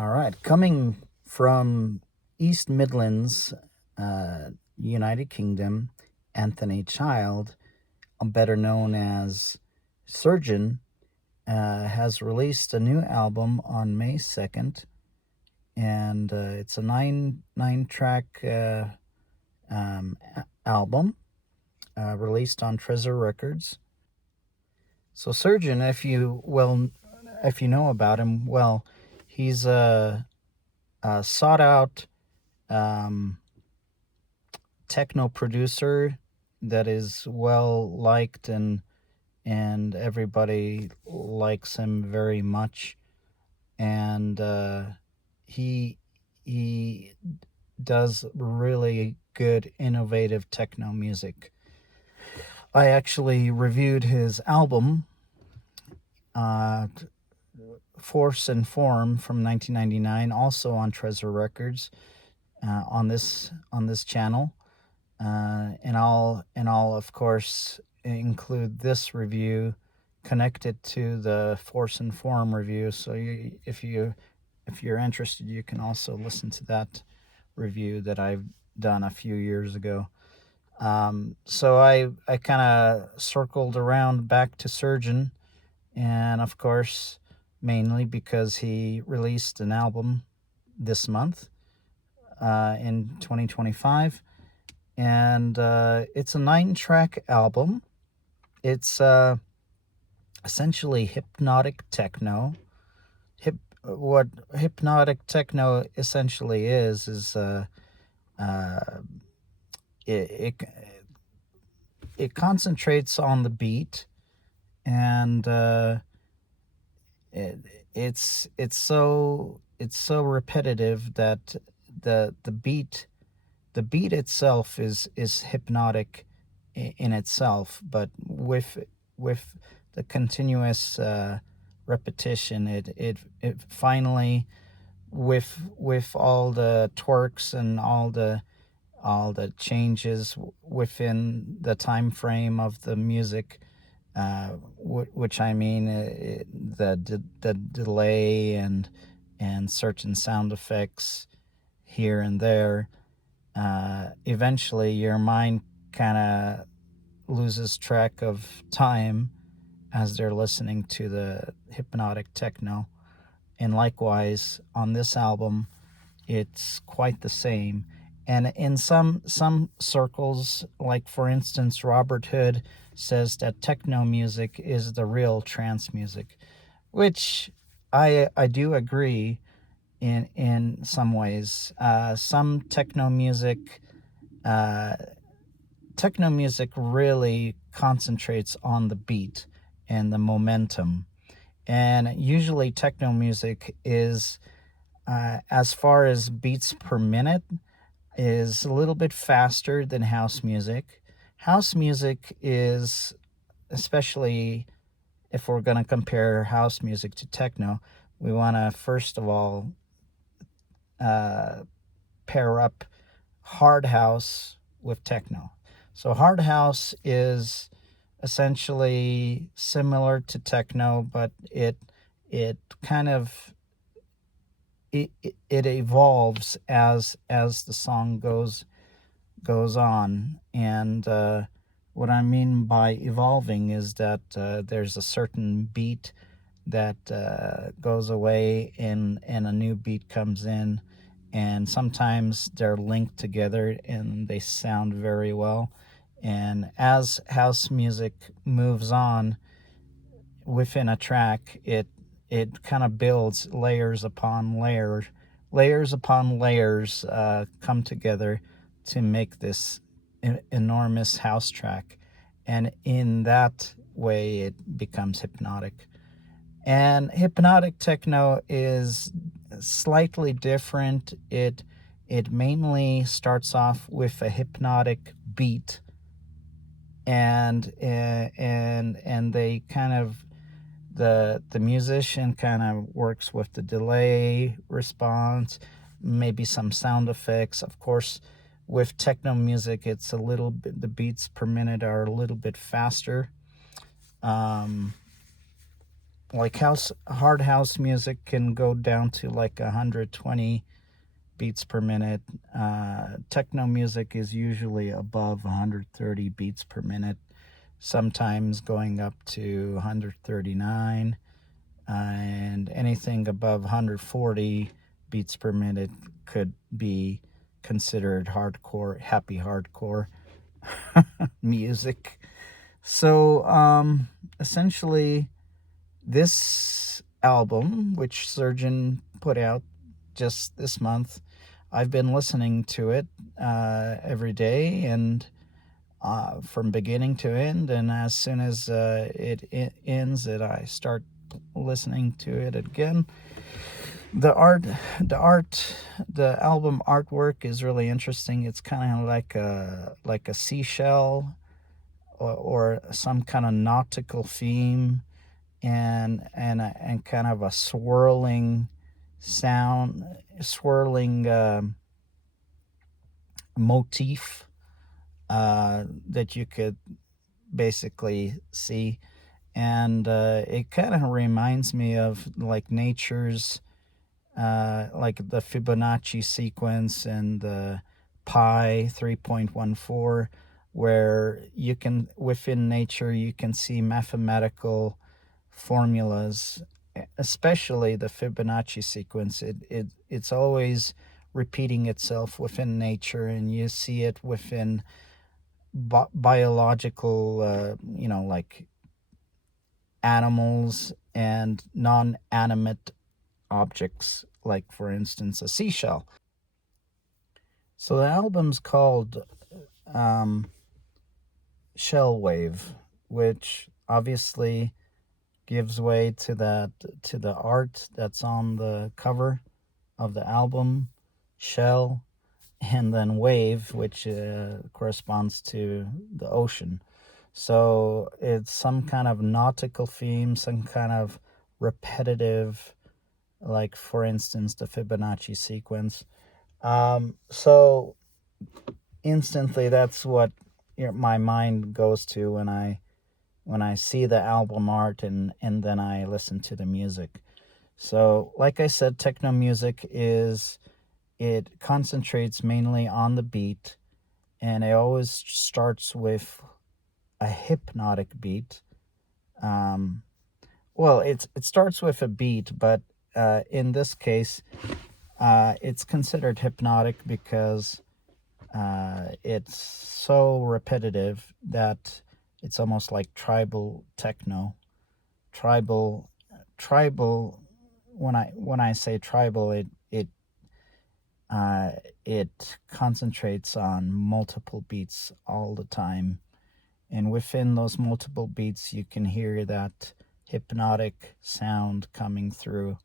All right, coming from East Midlands, United Kingdom, Anthony Child, better known as Surgeon, has released a new album on May 2nd, and it's a nine track album released on Treasure Records. So Surgeon, if you know about him, well, he's a sought out um, techno producer that is well liked, and everybody likes him very much. And he he does really good, innovative techno music. I actually reviewed his album, uh, Force and Form from 1999, also on Treasure Records, on this channel, and I'll of course include this review connected to the Force and Form review. So if you're interested, you can also listen to that review that I've done a few years ago. So I kind of circled around back to Surgeon, and of course, mainly because he released an album this month, in 2025, and it's a 9 track album. It's essentially hypnotic techno. What hypnotic techno essentially is uh, it, it it concentrates on the beat, and it, it's so repetitive that the beat itself is hypnotic in itself, but with the continuous repetition, it finally, with all the twerks and all the changes within the time frame of the music, which I mean, the delay and certain sound effects here and there. Eventually, your mind kind of loses track of time as they're listening to the hypnotic techno. And likewise, on this album, it's quite the same. And in some circles, like for instance, Robert Hood says that techno music is the real trance music, which I do agree in some ways. Some uh, techno music really concentrates on the beat and the momentum, and usually techno music is, as far as beats per minute, is a little bit faster than house music. House music is, especially if we're going to compare house music to techno, we want to first of all uh, pair up hard house with techno. So hard house is essentially similar to techno, but it kind of it evolves as the song goes on. And what I mean by evolving is that there's a certain beat that goes away, and a new beat comes in, and sometimes they're linked together and they sound very well. And as house music moves on within a track, it kind of builds layers upon layers, layers upon layers, come together to make this enormous house track, and in that way, it becomes hypnotic. And hypnotic techno is slightly different. It mainly starts off with a hypnotic beat, and they kind of, the musician kind of works with the delay response, maybe some sound effects. Of course, with techno music, it's a little bit, the beats per minute are a little bit faster. Um, like hard house music can go down to like 120 beats per minute. Techno music is usually above 130 beats per minute, sometimes going up to 139, and anything above 140 beats per minute could be considered hardcore, happy hardcore music. So essentially, this album, which Surgeon put out just this month, I've been listening to it every day, and from beginning to end. And as soon as it ends, I start listening to it again. The art, the album artwork is really interesting. It's kind of like a seashell, or some kind of nautical theme, and kind of a swirling sound, swirling motif that you could basically see. And it kind of reminds me of like nature's, like the Fibonacci sequence and the pi 3.14, where you can, within nature, you can see mathematical formulas, especially the Fibonacci sequence. It's always repeating itself within nature, and you see it within biological, like animals and non-animate objects, like for instance a seashell. So the album's called Shell Wave, which obviously gives way to the art that's on the cover of the album, shell, and then wave, which corresponds to the ocean. So it's some kind of nautical theme, some kind of repetitive, like for instance the Fibonacci sequence. So instantly, that's what my mind goes to when I see the album art, and then I listen to the music. So, like I said, techno music it concentrates mainly on the beat, and it always starts with a hypnotic beat. Um, well, it starts with a beat, but in this case, it's considered hypnotic because it's so repetitive that it's almost like tribal techno. Tribal, tribal. When I say tribal, uh, it concentrates on multiple beats all the time, and within those multiple beats, you can hear that hypnotic sound coming through.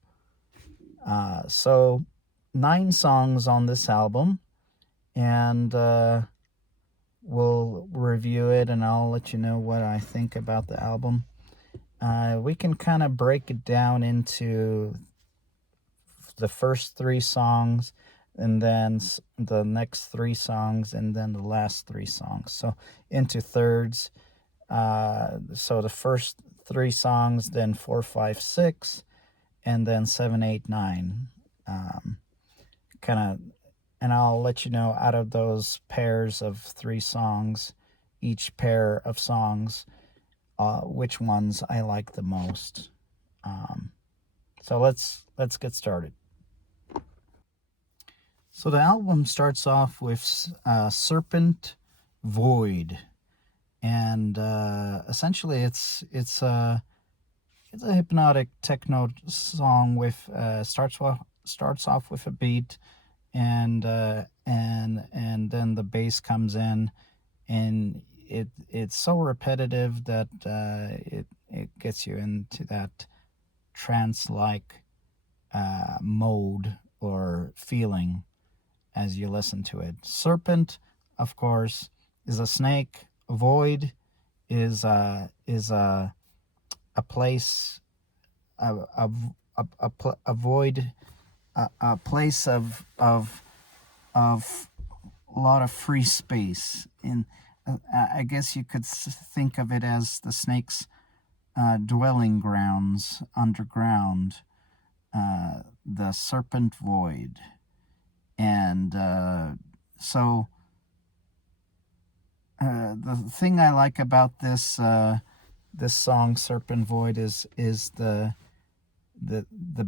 So 9 songs on this album, and we'll review it, and I'll let you know what I think about the album. We can kind of break it down into the first 3 songs, and then the next 3 songs, and then the last 3 songs. So into thirds. So the first 3 songs, then 4, 5, 6, and then 7, 8, 9. Kind of, and I'll let you know out of those pairs of 3 songs, each pair of songs, which ones I like the most. So let's get started. So the album starts off with Serpent Void, and essentially it's a hypnotic techno song with starts off with a beat, and then the bass comes in, and it's so repetitive that it gets you into that trance like mode or feeling as you listen to it. Serpent, of course, is a snake. Void is a place, a void, a place of a lot of free space. In I guess you could think of it as the snake's dwelling grounds underground, the Serpent Void. And the thing I like about this song Serpent Void is the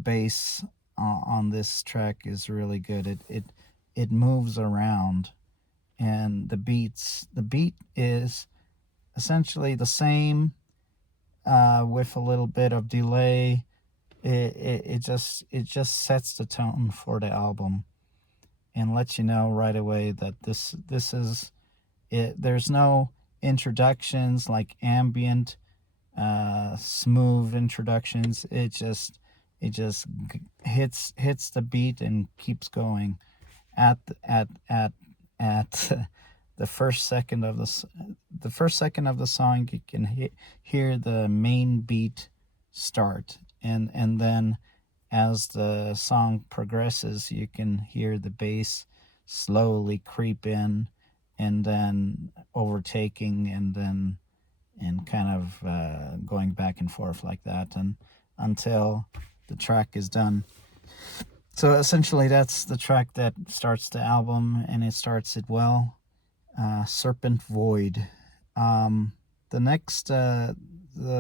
bass on this track is really good. It moves around, and the beat is essentially the same, with a little bit of delay. It just sets the tone for the album and lets you know right away that this is it. There's no introductions like ambient, smooth introductions. It just hits the beat and keeps going. At the first second of the song, you can hear the main beat start, and then as the song progresses, you can hear the bass slowly creep in, and then overtaking, and kind of going back and forth like that, and until the track is done. So essentially, that's the track that starts the album, and it starts it well. Serpent Void. The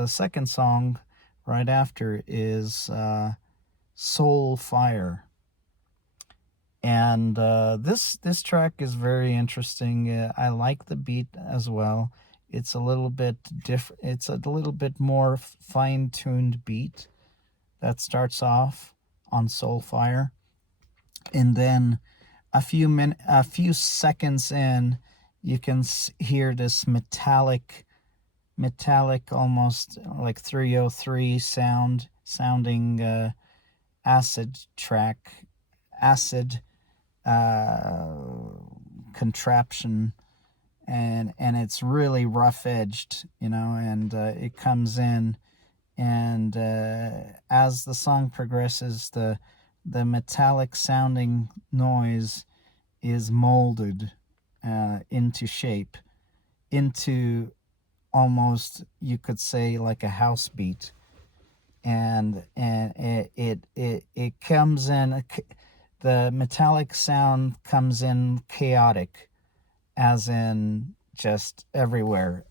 second song right after is Soul Fire. And this track is very interesting. I like the beat as well. It's a little bit different. It's a little bit more fine-tuned beat that starts off on Soul Fire, and then a few seconds in, you can hear this metallic, almost like 303 sounding acid contraption, and it's really rough edged, and it comes in, and as the song progresses, the metallic sounding noise is molded into shape, into almost, you could say, like a house beat, and it comes in. The metallic sound comes in chaotic, as in just everywhere,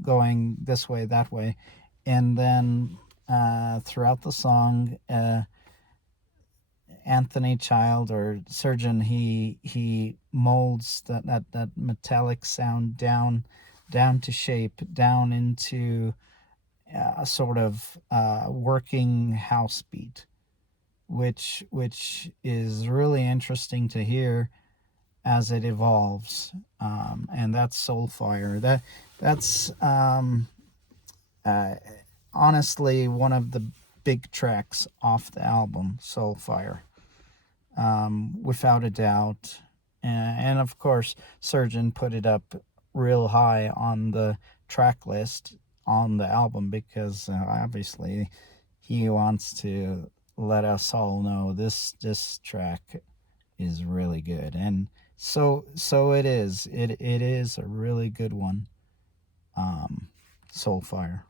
going this way, that way, and then throughout the song, Anthony Child, or Surgeon, he molds that metallic sound down to shape, down into a sort of working house beat, which is really interesting to hear as it evolves, and that's Soulfire. That's honestly one of the big tracks off the album, Soulfire, without a doubt. And of course, Surgeon put it up real high on the track list on the album, because obviously he wants to let us all know this track is really good, and so it is. It is a really good one. Soulfire.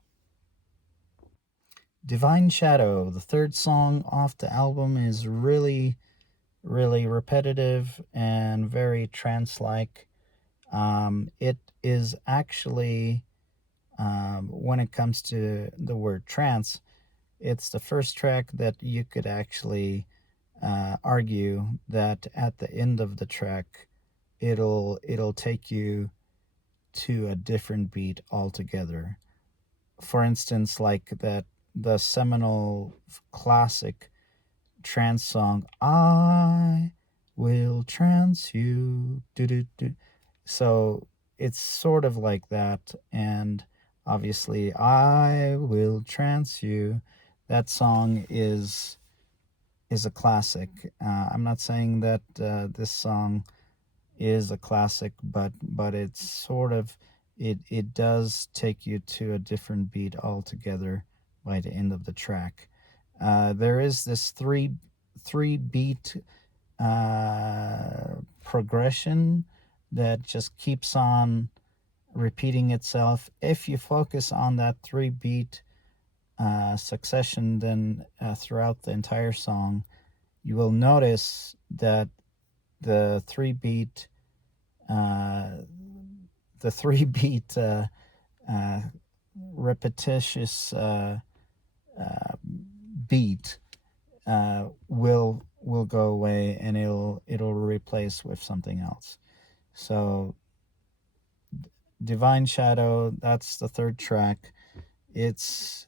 Divine Shadow, the third song off the album, is really, really repetitive and very trance-like. It is actually, when it comes to the word trance, it's the first track that you could actually argue that at the end of the track, it'll take you to a different beat altogether. For instance, like the seminal classic trance song, I Will Trance You. Do. So it's sort of like that, and obviously, I Will Trance You. That song is a classic. I'm not saying that this song is a classic, but it's sort of, it does take you to a different beat altogether by the end of the track. There is this three beat progression that just keeps on repeating itself. If you focus on that 3 beat succession, then throughout the entire song, you will notice that the 3 beat, uh, the 3 beat uh, repetitious beat will go away, and it'll replace with something else. So Divine Shadow, that's the third track. It's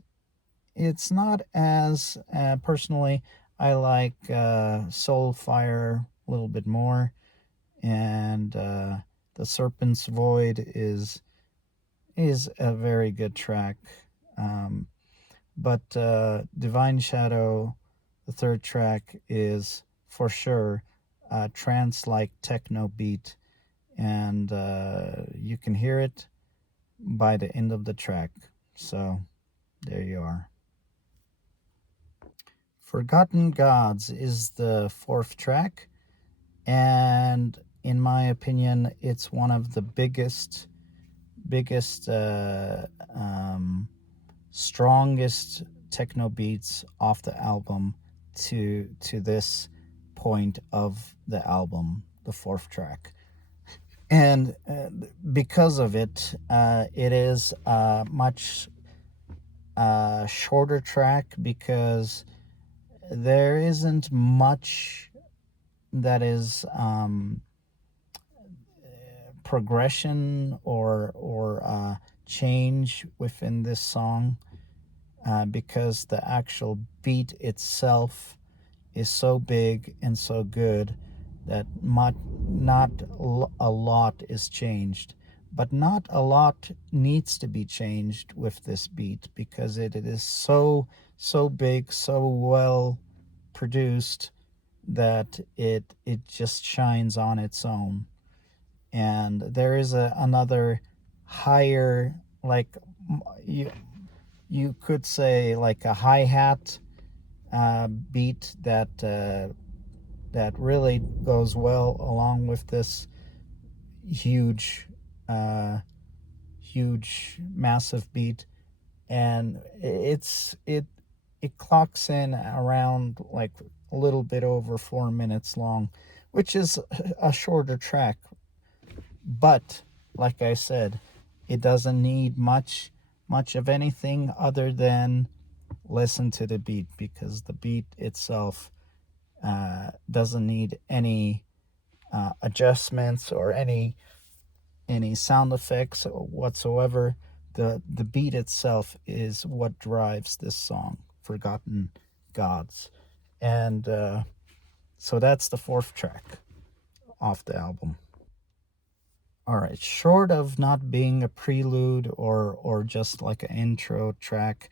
it's not as personally. I like Soul Fire a little bit more, and the Serpent's Void is a very good track. Um, but Divine Shadow, the third track, is for sure a trance-like techno beat, and you can hear it by the end of the track. So there you are. Forgotten Gods is the fourth track, and in my opinion, it's one of the biggest, strongest techno beats off the album to this point of the album, the fourth track. And because of it, it is a much shorter track, because there isn't much that is progression or change within this song, because the actual beat itself is so big and so good that not a lot is changed. But not a lot needs to be changed with this beat, because it is so big, so well produced, that it just shines on its own. And there is another higher, like, you you could say, like a hi-hat beat that really goes well along with this huge uh, huge massive beat. And it clocks in around like a little bit over 4 minutes long, which is a shorter track. But like I said, it doesn't need much of anything other than listen to the beat, because the beat itself doesn't need any adjustments or any sound effects whatsoever. The beat itself is what drives this song, Forgotten Gods. And so that's the fourth track off the album. All right, short of not being a prelude or just like an intro track,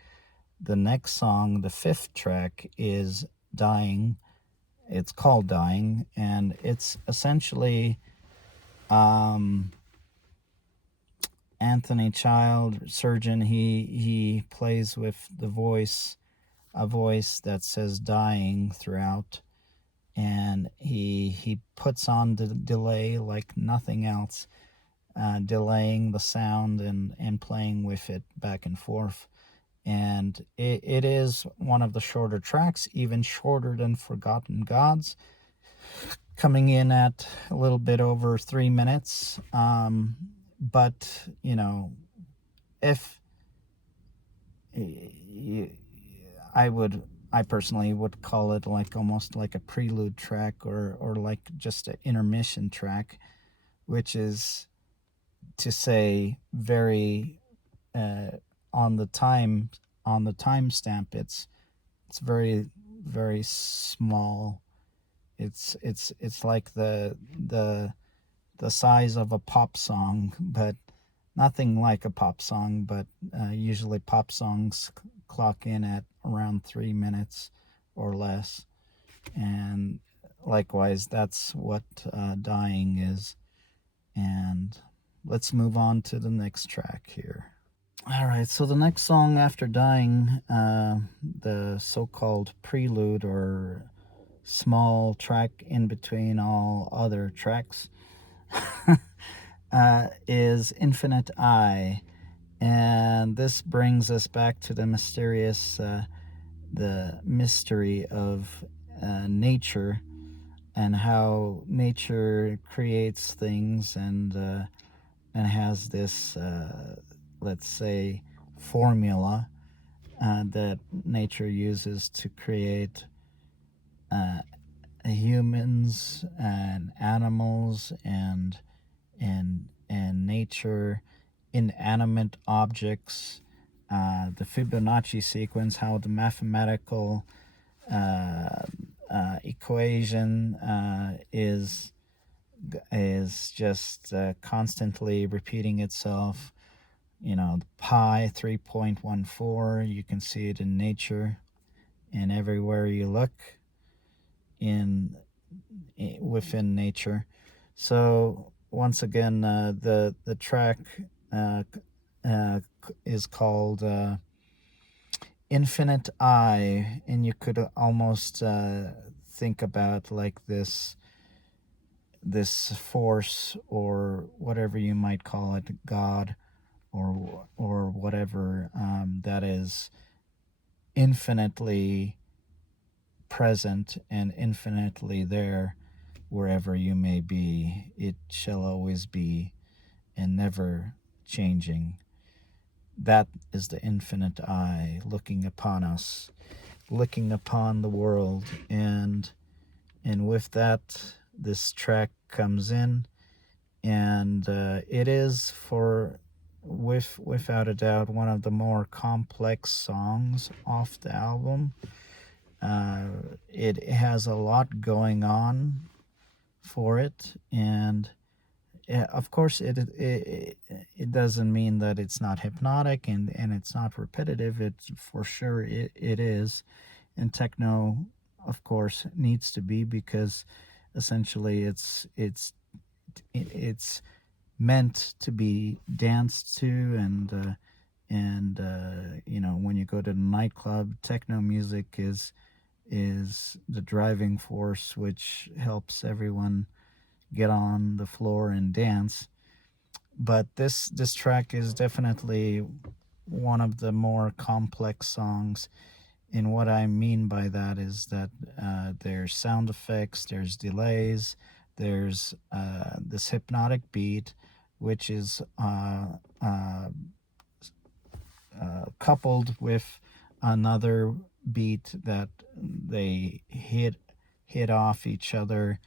the next song, the fifth track, is Dying. It's called Dying, and it's essentially Anthony Child, surgeon. He plays with the voice, a voice that says dying throughout, and he puts on the delay like nothing else, delaying the sound and playing with it back and forth. And it is one of the shorter tracks, even shorter than Forgotten Gods, coming in at a little bit over 3 minutes. But, if I personally would call it like almost like a prelude track, or like just an intermission track, which is to say very on the timestamp. It's very very small. It's like the size of a pop song, but nothing like a pop song. But usually pop songs clock in at around 3 minutes or less, and likewise, that's what Dying is. And let's move on to the next track here. All right, so the next song after Dying, the so-called prelude, or small track in between all other tracks, is Infinite Eye. And this brings us back to the mystery of nature, and how nature creates things, and has this, let's say, formula that nature uses to create uh, humans and animals and nature, inanimate objects, the Fibonacci sequence, how the mathematical uh, equation is just constantly repeating itself. You know, the pi 3.14. You can see it in nature, and everywhere you look in within nature. So once again, the track uh, is called Infinite Eye, and you could almost think about like this force, or whatever you might call it, God, or whatever, that is infinitely present and infinitely there wherever you may be. It shall always be, and never changing. That is the Infinite Eye looking upon us, looking upon the world. And with that, this track comes in, and it is, without a doubt, one of the more complex songs off the album. It has a lot going on for it, and of course it doesn't mean that it's not hypnotic, and it's not repetitive. It's for sure it is. And techno, of course, needs to be, because essentially it's meant to be danced to, and you know, when you go to the nightclub, techno music is the driving force which helps everyone get on the floor and dance. But this track is definitely one of the more complex songs. And what I mean by that is that there's sound effects, there's delays, there's this hypnotic beat, which is coupled with another beat that they hit off each other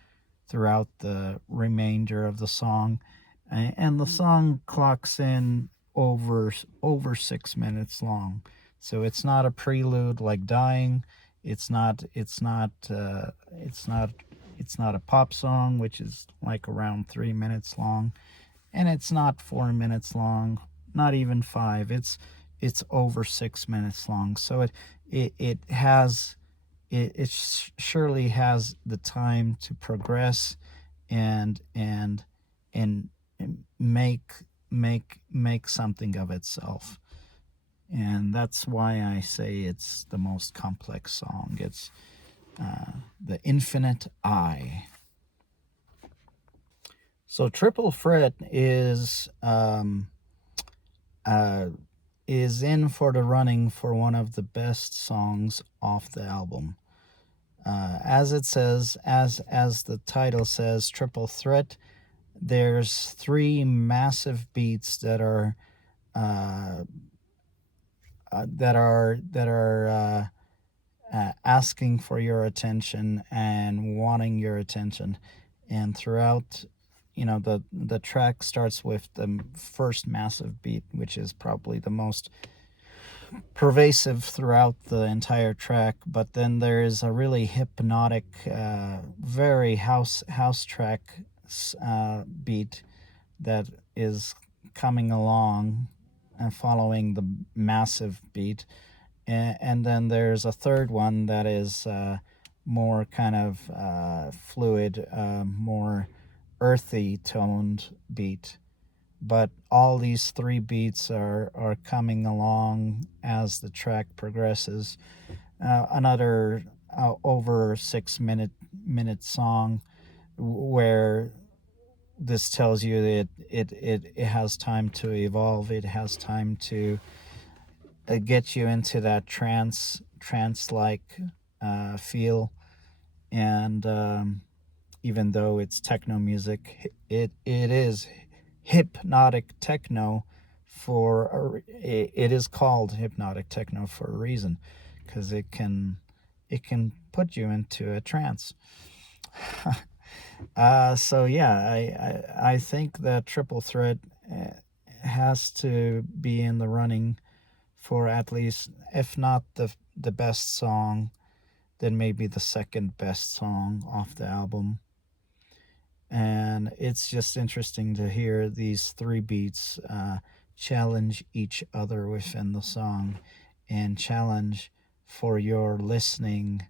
throughout the remainder of the song. And the song clocks in over 6 minutes long. So it's not a prelude like Dying. It's not a pop song, which is like around 3 minutes long, and it's not 4 minutes long, not even five. It's over 6 minutes long. So it surely has the time to progress, and make something of itself. And that's why I say it's the most complex song. It's the Infinite Eye. So Triple Threat is in for the running for one of the best songs off the album. As it says, as the title says, Triple Threat. There's three massive beats that are asking for your attention and wanting your attention. And throughout, you know, the track starts with the first massive beat, which is probably the most pervasive throughout the entire track. But then there is a really hypnotic, very house track beat that is coming along and following the massive beat. And then there's a third one that is more kind of fluid, more earthy toned beat. But all these three beats are coming along as the track progresses. Another over 6 minute song where this tells you that it has time to evolve. It has time to get you into that trance like feel. And even though it's techno music, it is hypnotic techno it is called hypnotic techno for a reason, because it can put you into a trance. So yeah, I think that Triple Threat has to be in the running for at least, if not the best song, then maybe the second best song off the album. And it's just interesting to hear these three beats challenge each other within the song, and challenge for your listening,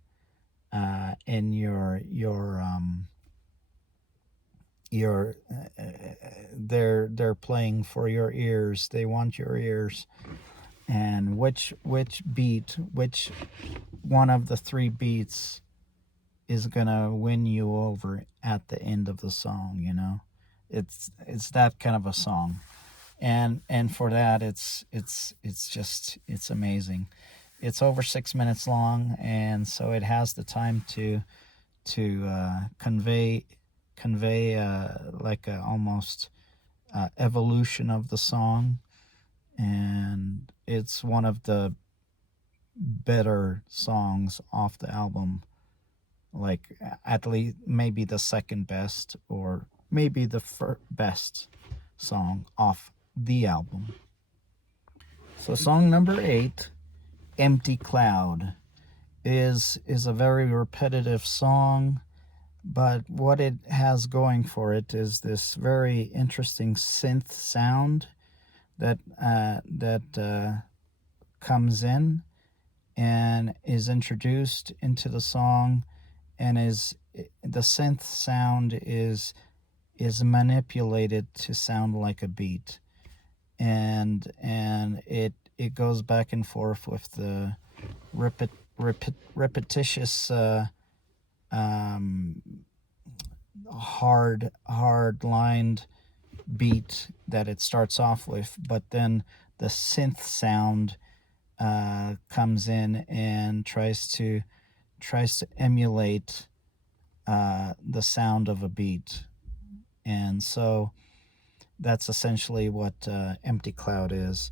and they're playing for your ears. They want your ears. And which one of the three beats is gonna win you over at the end of the song, you know? It's that kind of a song. And for that, it's amazing. It's over 6 minutes long, and so it has the time to convey like a almost evolution of the song. And it's one of the better songs off the album, like at least maybe the second best, or maybe the best song off the album. So song number 8, Empty Cloud, is a very repetitive song, but what it has going for it is this very interesting synth sound that comes in and is introduced into the song, and the synth sound is manipulated to sound like a beat, and it goes back and forth with the repetitious hard lined beat that it starts off with, but then the synth sound comes in and tries to emulate the sound of a beat. And so that's essentially what Empty Cloud is.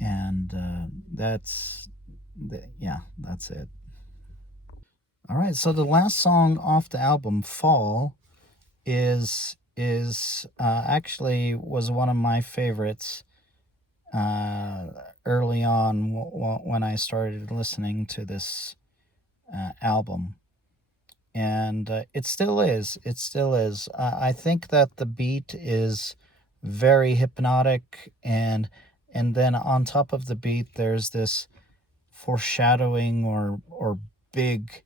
And that's it. All right, so the last song off the album, Fall, is actually was one of my favorites early on when I started listening to this album. And it still is. I think that the beat is very hypnotic, and then on top of the beat, there's this foreshadowing or big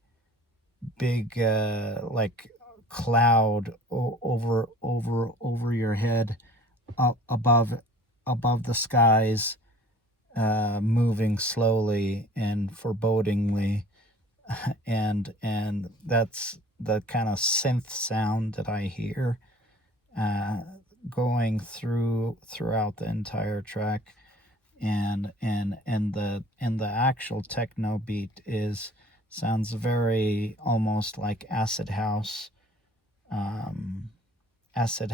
like cloud over your head, above the skies, moving slowly and forebodingly. and that's the kind of synth sound that I hear going throughout the entire track. And the actual techno beat sounds very almost like acid house, acid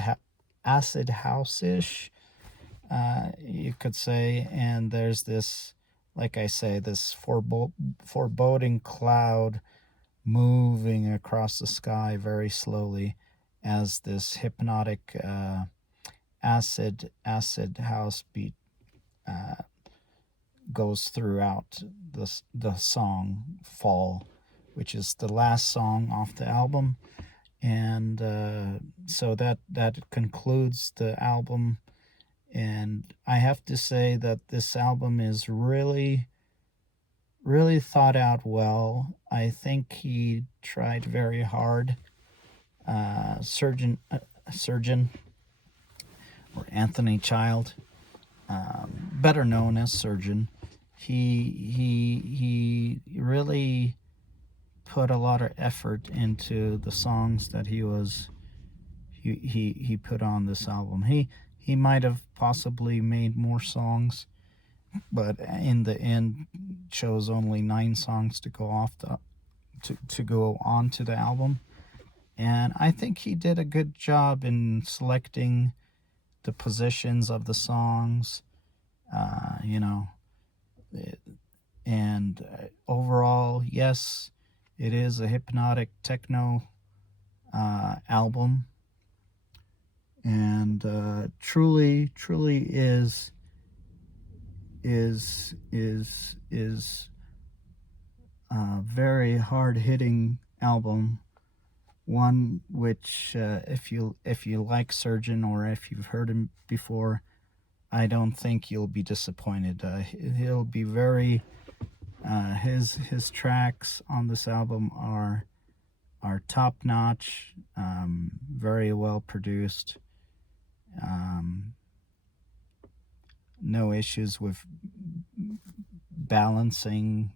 house-ish, you could say. And there's this, like I say, this foreboding cloud moving across the sky very slowly, as this hypnotic acid house beat goes throughout the song Fall, which is the last song off the album. And so that concludes the album. And I have to say that this album is really, really thought out well. I think he tried very hard. Surgeon or Anthony Child, better known as Surgeon, he really put a lot of effort into the songs that he was he put on this album. He might have possibly made more songs, but in the end chose only 9 songs to go off the to go on to the album. And I think he did a good job in selecting the positions of the songs, you know. And overall, yes, it is a hypnotic techno album, and truly is a very hard hitting album. One which, if you like Surgeon, or if you've heard him before, I don't think you'll be disappointed. He'll be very his tracks on this album are top notch, very well produced. No issues with balancing.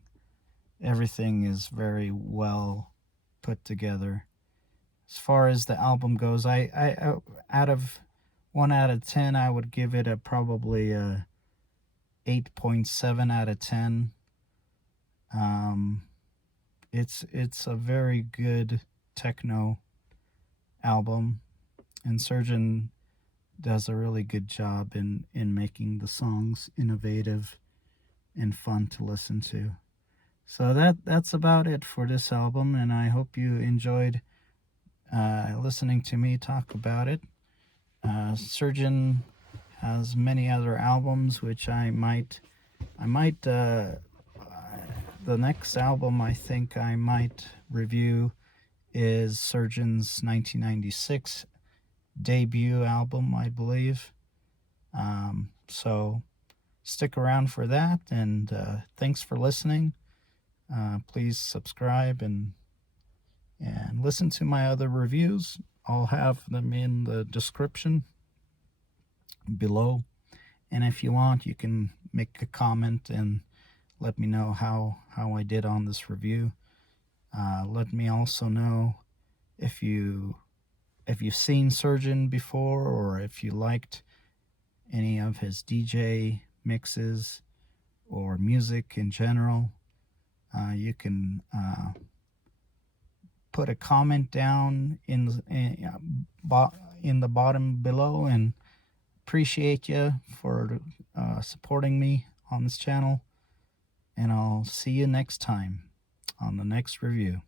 Everything is very well put together. As far as the album goes, I out of 1 out of 10, I would give it probably a 8.7 out of 10. It's a very good techno album, and Surgeon does a really good job in making the songs innovative and fun to listen to. So that's about it for this album, and I hope you enjoyed listening to me talk about it. Surgeon has many other albums which I might the next album I think I might review is Surgeon's 1996 debut album, I believe. So stick around for that, and thanks for listening. Please subscribe and listen to my other reviews. I'll have them in the description below, and if you want, you can make a comment and let me know how I did on this review. Let me also know if you've seen Surgeon before, or if you liked any of his DJ mixes or music in general. You can put a comment down in the bottom below, and appreciate you for supporting me on this channel. And I'll see you next time on the next review.